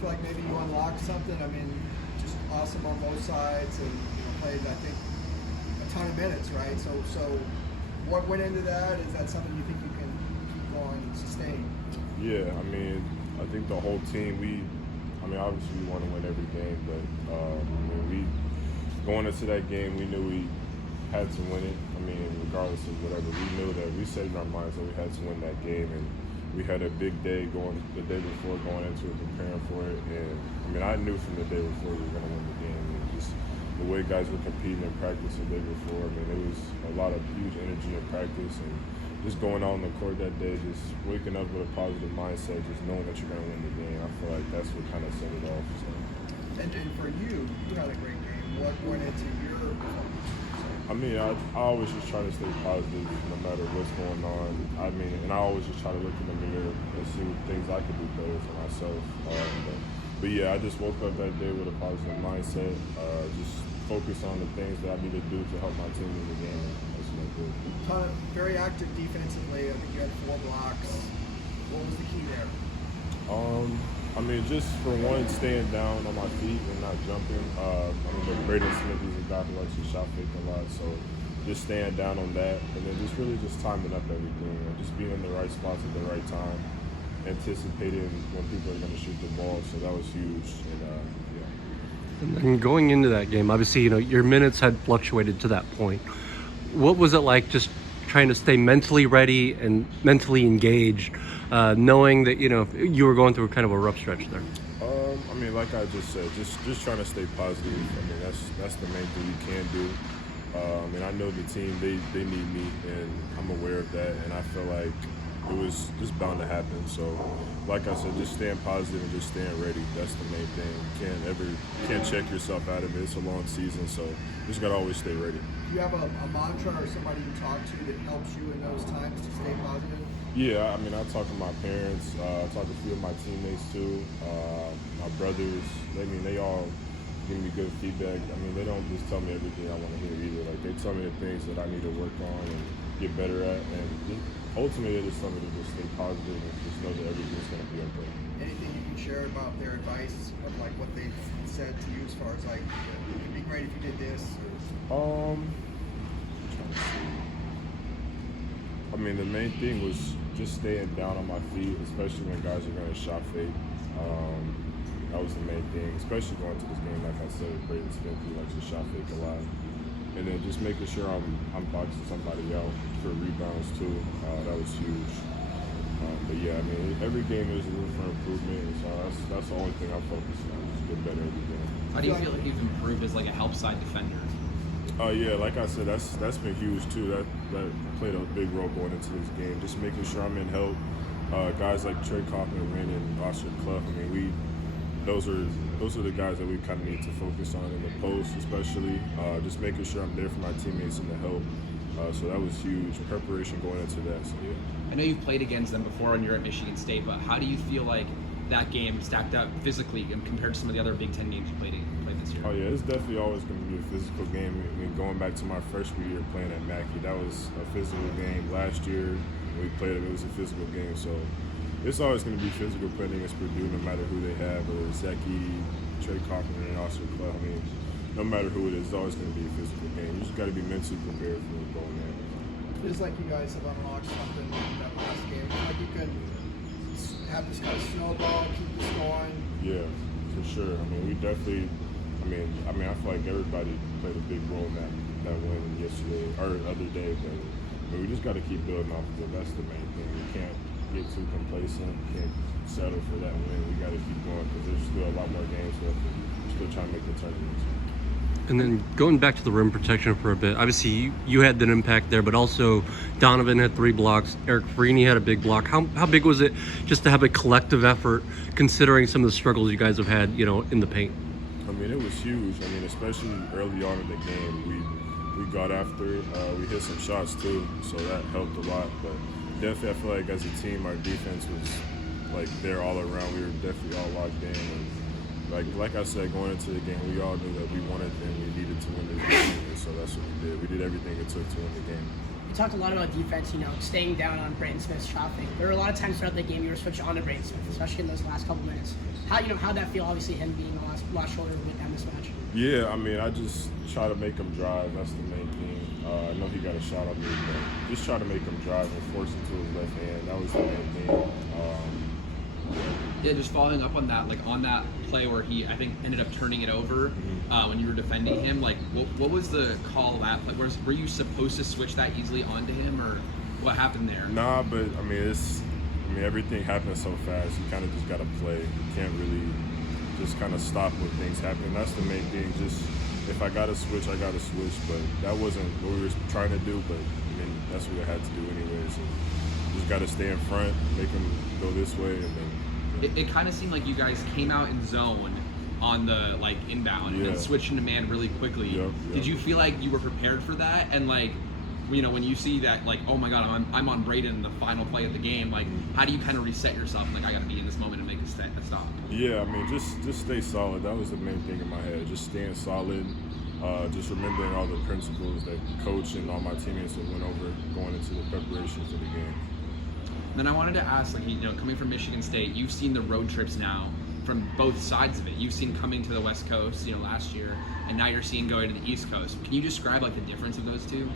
feel like maybe you unlocked something? I mean, just awesome on both sides, and played, I think, a ton of minutes, right? So what went into that? Is that something you think you can keep on and sustain? Yeah, I mean, I think the whole team, obviously we want to win every game, but going into that game, we knew we had to win it. I mean, regardless of whatever, we knew that we set in our minds that we had to win that game, and we had a big day the day before going into it, preparing for it. And I knew from the day before we were going to win the game. And just the way guys were competing in practice the day before, it was a lot of huge energy in practice, and just going out on the court that day, just waking up with a positive mindset, just knowing that you're going to win the game. I feel like that's what kind of set it off. So. And for you had a great game. What went into your performance? I always just try to stay positive no matter what's going on. And I always just try to look in the mirror and see what things I could do better for myself. But yeah, I just woke up that day with a positive mindset, just focus on the things that I need to do to help my team win the game. That's what I did. Very active defensively. I think you had 4 blocks. What was the key there? Just for one, staying down on my feet and not jumping. Braden Smith is a guy who likes to shot fake a lot, so just staying down on that, and then just really just timing up everything, and just being in the right spots at the right time, anticipating when people are going to shoot the ball. So that was huge, and yeah. And going into that game, obviously, your minutes had fluctuated to that point. What was it like just trying to stay mentally ready and mentally engaged, knowing that you were going through kind of a rough stretch there? Like I just said, just trying to stay positive. That's the main thing you can do. I know the team, they need me, and I'm aware of that, and I feel like it was just bound to happen. So, like I said, just staying positive and just staying ready. That's the main thing. You can't check yourself out of it. It's a long season, so you just gotta always stay ready. Do you have a mantra or somebody you talk to that helps you in those times to stay positive? Yeah, I talk to my parents. I talk to a few of my teammates too. My brothers. They all give me good feedback. They don't just tell me everything I want to hear either. Like, they tell me the things that I need to work on and get better at, and ultimately they just tell me to just stay positive and just know that everything's going to be okay. Anything you can share about their advice of like what they've said to you as far as like, it'd be great if you did this? I'm trying to see. The main thing was just staying down on my feet, especially when guys are going to shot fake. That was the main thing, especially going to this game. Like I said, Braden Smith, he likes to shot fake a lot. And then just making sure I'm boxing somebody out for rebounds too. That was huge. But yeah, every game there's room for improvement, so that's the only thing I'm focusing on, just get better every game. How do you feel like you've improved as like a help side defender? Yeah, like I said, that's been huge too. That played a big role going into this game. Just making sure I'm in help. Guys like Trey Kaufman, Ren, and Oscar Clough. Those are the guys that we kind of need to focus on in the post, especially. Just making sure I'm there for my teammates and the help. So that was huge. Preparation going into that. So yeah. I know you've played against them before when you're at Michigan State, but how do you feel like that game stacked up physically compared to some of the other Big Ten games you played this year? Oh yeah, it's definitely always going to be a physical game. Going back to my freshman year playing at Mackey, that was a physical game. Last year we played it was a physical game. So it's always going to be physical playing against Purdue, no matter who they have, whether it's Zeki, Trey Kaufman, and Oscar Clough. No matter who it is, it's always going to be a physical game. You just got to be mentally prepared for it going there. Feels like you guys have unlocked something in that last game. Like you could have this kind of snowball, keep this going. Yeah, for sure. We definitely. I feel like everybody played a big role in that win yesterday or the other day. But we just got to keep building off of it. That's the main thing. We can't get too complacent. We can't settle for that win. We got to keep going because there's still a lot more games left. We're still trying to make the tournament. And then going back to the rim protection for a bit, obviously you had that impact there, but also Donovan had 3 blocks. Eric Freeney had a big block. How big was it just to have a collective effort, considering some of the struggles you guys have had, in the paint? It was huge. Especially early on in the game, we got after it. We hit some shots too, so that helped a lot. But definitely, I feel like as a team, our defense was there all around. We were definitely all locked in. And like I said, going into the game, we all knew that we wanted and we needed to win this game, and so that's what we did. We did everything it took to win the game. You talked a lot about defense, staying down on Brayton Smith's shot fake. There were a lot of times throughout the game you were switching on to Brayton Smith, especially in those last couple minutes. How'd that feel, obviously, him being the last shoulder with that mismatch? Yeah, I mean, I just try to make him drive. That's the main thing. I know he got a shot on me, but just try to make him drive and force him to his left hand. That was the main thing. Yeah, just following up on that, like on that play where he, I think, ended up turning it over when you were defending him. Like, what was the call of that? Like, were you supposed to switch that easily onto him, or what happened there? Nah, but I mean, everything happens so fast. You kind of just gotta play. You can't really just kind of stop when things happen. That's the main thing. Just if I gotta switch, I gotta switch. But that wasn't what we were trying to do. But I mean, that's what I had to do anyways. So just gotta stay in front, make them go this way, and then. It kind of seemed like you guys came out in zone on the inbound and then switching to man really quickly. Yep. Did you feel like you were prepared for that? And when you see that, oh my God, I'm on Brayden in the final play of the game. How do you kind of reset yourself? I got to be in this moment and make a stop. Yeah, I mean, just stay solid. That was the main thing in my head. Just staying solid. Just remembering all the principles that coach and all my teammates have went over going into the preparation for the game. Then I wanted to ask, coming from Michigan State, you've seen the road trips now from both sides of it. You've seen coming to the West Coast, last year, and now you're seeing going to the East Coast. Can you describe the difference of those two?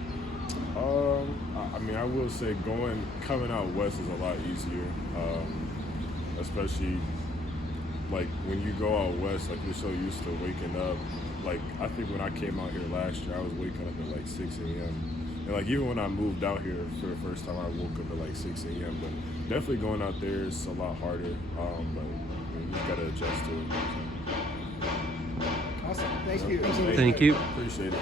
I mean, I will say coming out west is a lot easier, especially when you go out west, you're so used to waking up. I think when I came out here last year, I was waking up at 6 a.m. And even when I moved out here for the first time, I woke up at 6 a.m. But definitely going out there is a lot harder. But you gotta adjust to it. Awesome. Thank you. Thank you. Appreciate it.